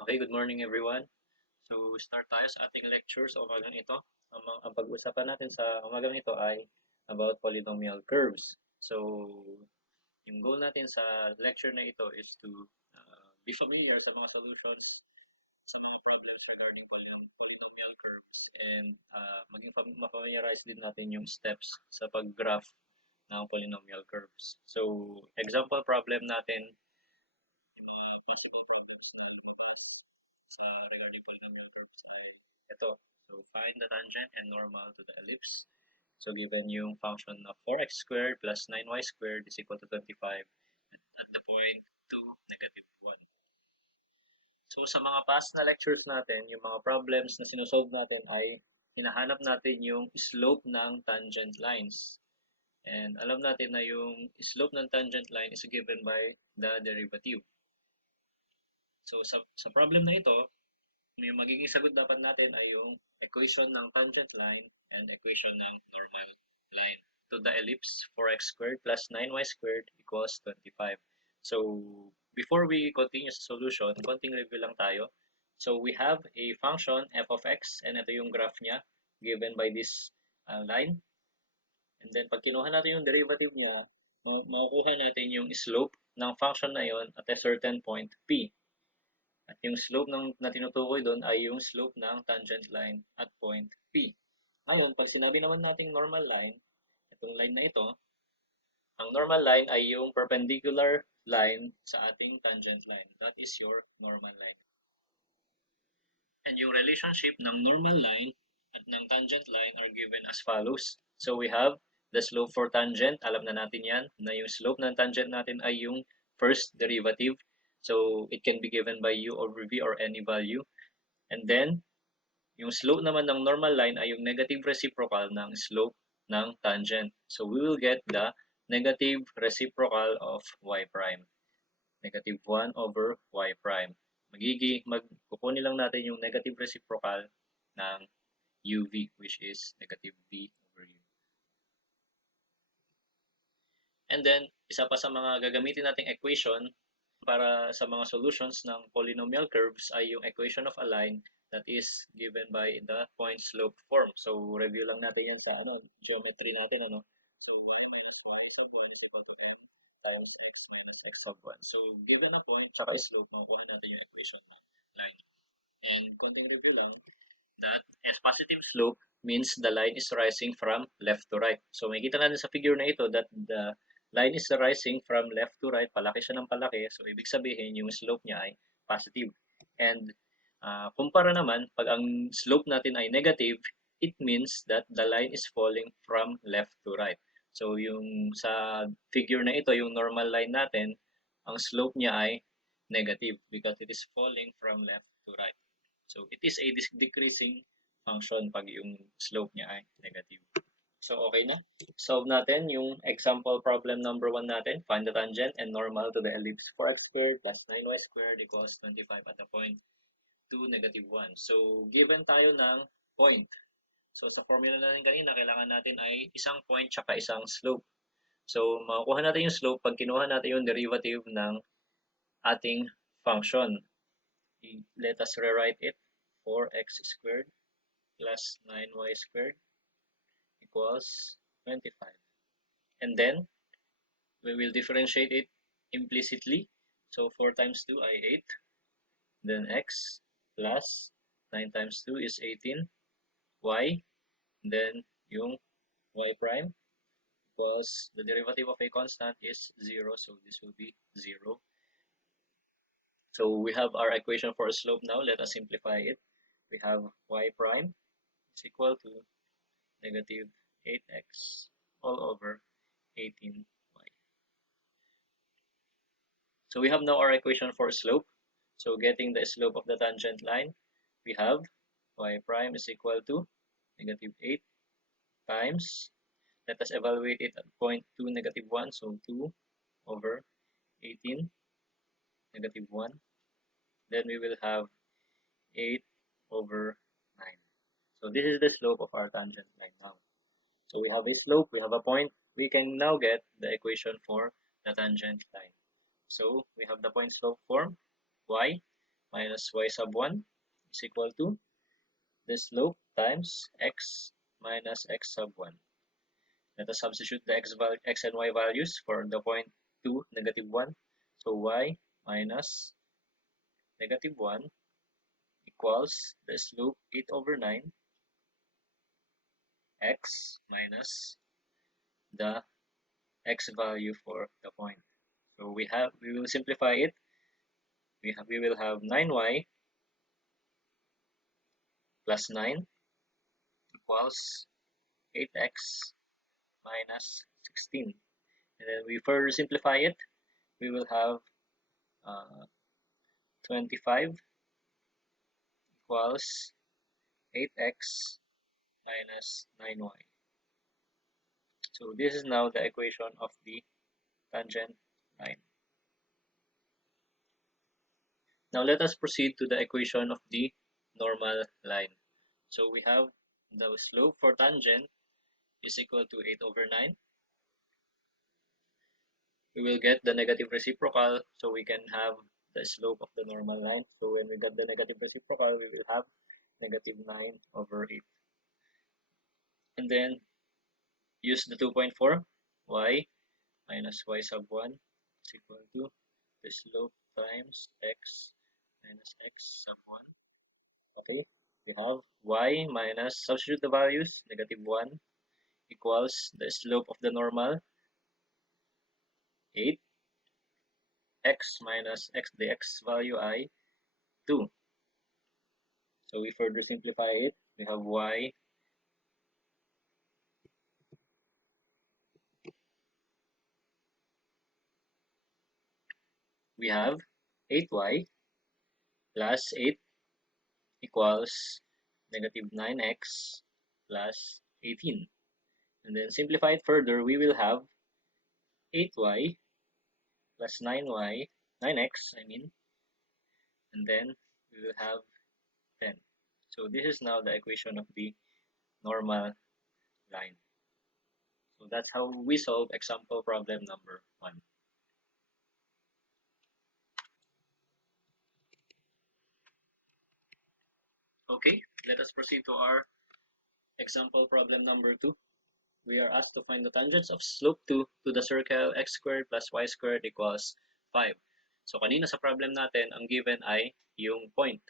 Okay, good morning everyone. So, start tayo sa ating lecture sa umagang ito. Ang pag-uusapan natin sa umagang ito ay about polynomial curves. So, yung goal natin sa lecture na ito is to be familiar sa mga solutions sa mga problems regarding polynomial curves and maging ma-familiarize din natin yung steps sa pag-graph ng polynomial curves. So, example problem natin, yung mga possible problems na lumabas sa regarding polynomial curves ay ito. So, find the tangent and normal to the ellipse. So, given yung function of 4x squared plus 9y squared is equal to 25 at the point 2, negative 1. So, sa mga past na lectures natin, yung mga problems na sinusolve natin ay hinahanap natin yung slope ng tangent lines. And alam natin na yung slope ng tangent line is given by the derivative. So, sa problem na ito, yung magiging sagot dapat natin ay yung equation ng tangent line and equation ng normal line. To the ellipse, 4x squared plus 9y squared equals 25. So, before we continue sa solution, konting review lang tayo. So, we have a function f of x and ito yung graph niya given by this line. And then, pag kinuha natin yung derivative niya, makukuha natin yung slope ng function na yon at a certain point p. At yung slope na tinutukoy doon ay yung slope ng tangent line at point P. Ngayon, pag sinabi naman nating normal line, itong line na ito, ang normal line ay yung perpendicular line sa ating tangent line. That is your normal line. And yung relationship ng normal line at ng tangent line are given as follows. So we have the slope for tangent. Alam na natin yan, na yung slope ng tangent natin ay yung first derivative. So it can be given by u over v or any value. And then, yung slope naman ng normal line ay yung negative reciprocal ng slope ng tangent. So we will get the negative reciprocal of y prime. Negative 1 over y prime. Kukunin lang natin yung negative reciprocal ng uv, which is negative v over u. And then, isa pa sa mga gagamitin nating equation para sa mga solutions ng polynomial curves ay yung equation of a line that is given by the point slope form. So, review lang natin yan sa geometry natin. So, y minus y sub 1 is equal to m times x minus x sub 1. So, given a point, tsaka slope, makukuha natin yung equation ng line. And konting review lang, that as positive slope means the line is rising from left to right. So, makikita natin sa figure na ito that the line is rising from left to right. Palaki siya ng palaki. So, ibig sabihin, yung slope niya ay positive. And kumpara naman, pag ang slope natin ay negative, it means that the line is falling from left to right. So, yung sa figure na ito, yung normal line natin, ang slope niya ay negative because it is falling from left to right. So, it is a decreasing function pag yung slope niya ay negative. So, okay na. Solve natin yung example problem number 1 natin. Find the tangent and normal to the ellipse 4x squared plus 9y squared equals 25 at the point 2, negative 1. So, given tayo ng point. So, sa formula natin kanina, kailangan natin ay isang point tsaka isang slope. So, makukuha natin yung slope pag kinuha natin yung derivative ng ating function. Let us rewrite it. 4x squared plus 9y squared equals 25. And then, we will differentiate it implicitly. So, 4 times 2 ay 8. Then, x plus 9 times 2 is 18. Y. Then, yung y prime equals the derivative of a constant is 0. So, this will be 0. So, we have our equation for a slope now. Let us simplify it. We have y prime is equal to negative 8x all over 18y. So we have now our equation for slope. So getting the slope of the tangent line, we have y prime is equal to negative 8 times, let us evaluate it at point 2, negative 1. So 2 over 18, negative 1. Then we will have 8 over 9. So this is the slope of our tangent line now. So we have a slope, we have a point. We can now get the equation for the tangent line. So we have the point slope form, y minus y sub 1 is equal to the slope times x minus x sub 1. Let us substitute the x and y values for the point 2, negative 1. So y minus negative 1 equals the slope 8 over 9 x minus the x value for the point. So we will simplify it. We will have 9y plus 9 equals 8x minus 16. And then we further simplify it. We will have 25 equals 8x minus 9y. So this is now the equation of the tangent line. Now let us proceed to the equation of the normal line. So we have the slope for tangent is equal to 8 over 9. We will get the negative reciprocal, so we can have the slope of the normal line. So when we get the negative reciprocal, we will have negative 9 over 8. And then use the 2.4, y minus y sub 1 is equal to the slope times x minus x sub 1. Okay, we have y minus, substitute the values, negative 1 equals the slope of the normal, 8, x minus x, the x value I, 2. So we further simplify it. We have y we have 8y plus 8 equals negative 9x plus 18. And then simplify it further, we will have 8y plus 9y, 9x I mean, and then we will have 10. So this is now the equation of the normal line. So that's how we solve example problem number 1. Okay, let us proceed to our example problem number 2. We are asked to find the tangents of slope 2 to the circle x squared plus y squared equals 5. So kanina sa problem natin, ang given ay yung point.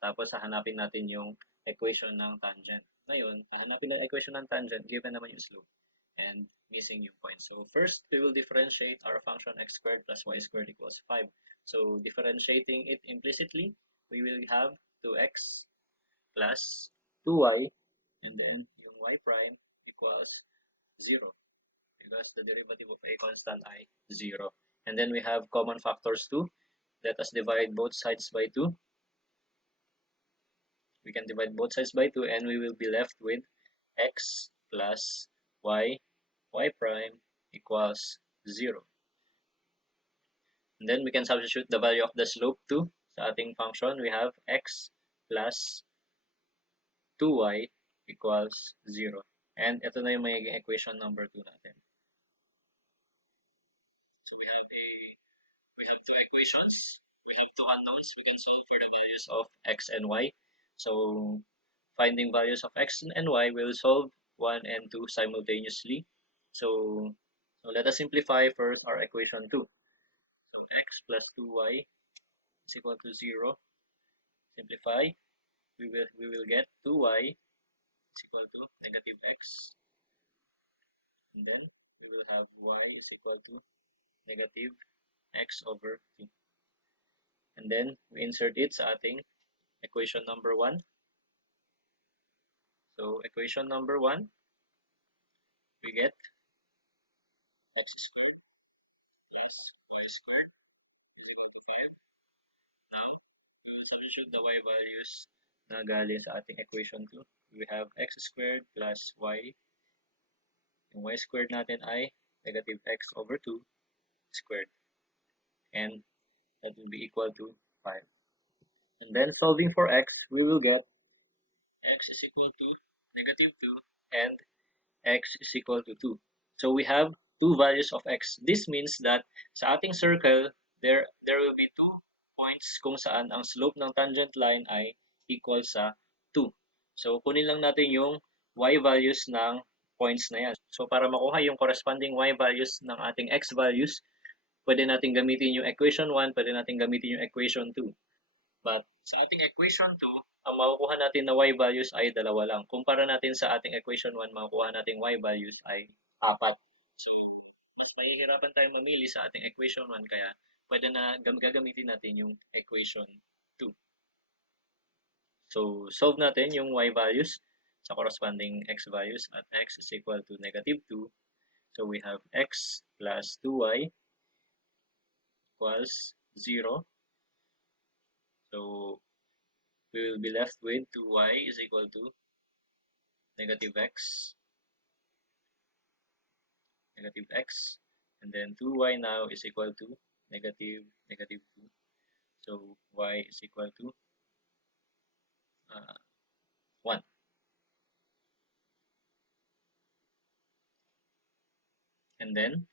Tapos hahanapin natin yung equation ng tangent. Ngayon, hahanapin ng equation ng tangent, given naman yung slope and missing yung point. So first, we will differentiate our function x squared plus y squared equals 5. So differentiating it implicitly, we will have 2x plus 2y, and then yung y prime equals 0 because the derivative of a constant I 0. And then we have common factors too. Let us divide both sides by 2. We can divide both sides by 2 and we will be left with x plus y prime equals 0. And then we can substitute the value of the slope too. Sa ating function, we have x plus 2y equals 0. And ito na yung magiging equation number 2 natin. So we have two equations. We have two unknowns. We can solve for the values of x and y. So finding values of x and y will solve 1 and 2 simultaneously. So let us simplify first our equation 2. So x plus 2y is equal to 0. Simplify. We will get 2y is equal to negative x. And then we will have y is equal to negative x over 2. And then we insert it sa ating equation number 1. So equation number 1, we get x squared plus y squared is equal to 5. Now, we will substitute the y values na galing sa ating equation 2. We have x squared plus y. Yung y squared natin ay negative x over 2 squared. And that will be equal to 5. And then solving for x, we will get x is equal to negative 2 and x is equal to 2. So we have two values of x. This means that sa ating circle, there will be two points kung saan ang slope ng tangent line ay equal sa 2. So, kunin lang natin yung y values ng points na yan. So, para makuha yung corresponding y values ng ating x values, pwede natin gamitin yung equation 1, pwede natin gamitin yung equation 2. But sa ating equation 2, ang makukuha natin na y values ay dalawa lang. Kumpara natin sa ating equation 1, makukuha natin y values ay 4. So, mas mahihirapan tayong mamili sa ating equation 1, kaya pwede na gagamitin natin yung equation 2. So, solve natin yung y values sa corresponding x values at x is equal to negative 2. So, we have x plus 2y equals 0. So, we will be left with 2y is equal to negative x, and then 2y now is equal to negative 2. So, y is equal to 1. And then,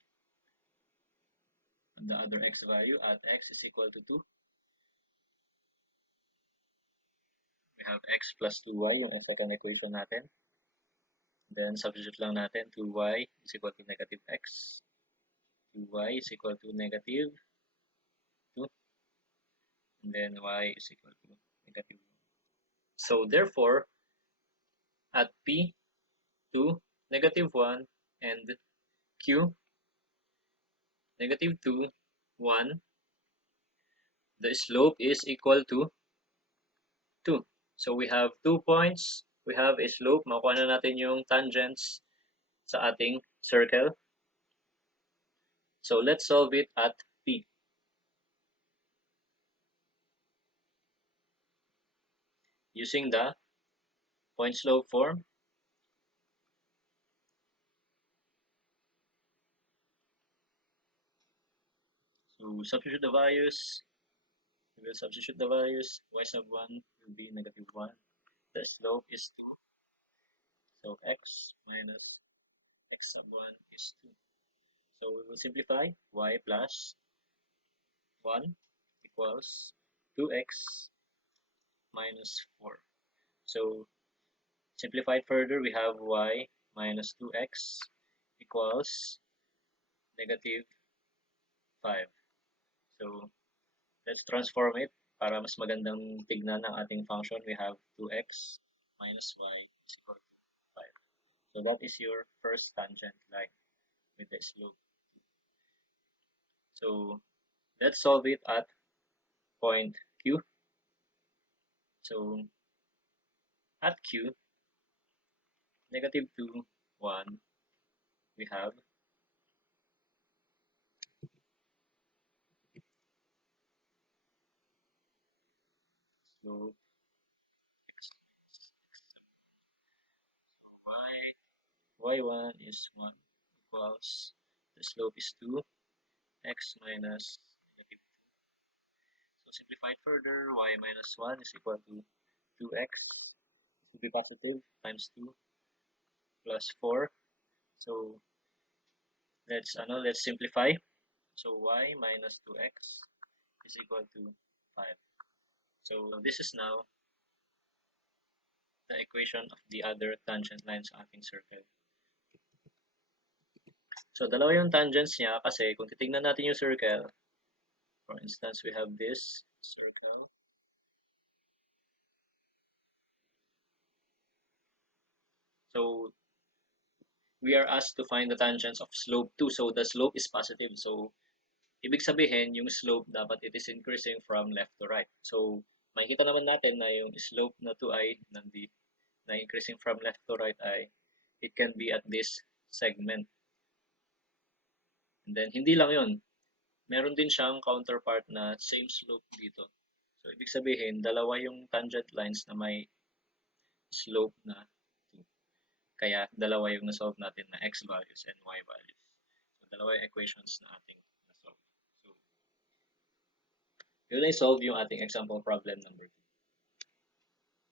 the other x value at x is equal to 2, we have x plus 2y, yung second equation natin. Then, substitute lang natin 2y is equal to negative x. 2y is equal to negative 2. And then, y is equal to negative 1. So, therefore, at P, 2, negative 1, and Q, negative 2, 1, the slope is equal to 2. So, we have 2 points. We have a slope. Makuha na natin yung tangents sa ating circle. So, let's solve it at P. Using the point slope form. So, substitute the values. We will substitute the values. Y sub 1 will be negative 1. The slope is 2. So, x minus x sub 1 is 2. So, we will simplify. Y plus 1 equals 2x minus 4. So, simplified further, we have y minus 2x equals negative 5. So, let's transform it para mas magandang tignan ng ating function. We have 2x minus y is equal to 5. So, that is your first tangent line with the slope. So, let's solve it at point Q. So, at Q, negative 2, 1, we have slope x. So, y1 is 1 equals, the slope is 2, x minus negative 2. So, simplified further, y minus 1 is equal to 2x. This will be positive times 2 plus 4. So, let's simplify. So, y minus 2x is equal to 5. So, this is now the equation of the other tangent lines sa ating circle. So, dalawa yung tangents niya kasi kung titignan natin yung circle, for instance, we have this circle. So, we are asked to find the tangents of slope 2. So, the slope is positive. So, ibig sabihin, yung slope dapat it is increasing from left to right. So, makikita naman natin na yung slope na 2 ay na increasing from left to right ay it can be at this segment. And then, hindi lang yun. Meron din siyang counterpart na same slope dito. So, ibig sabihin, dalawa yung tangent lines na may slope na 2. Kaya, dalawa yung na-solve natin na x values and y values. So, dalawa yung equations na ating na-solve. So, yun ay solve yung ating example problem number 2.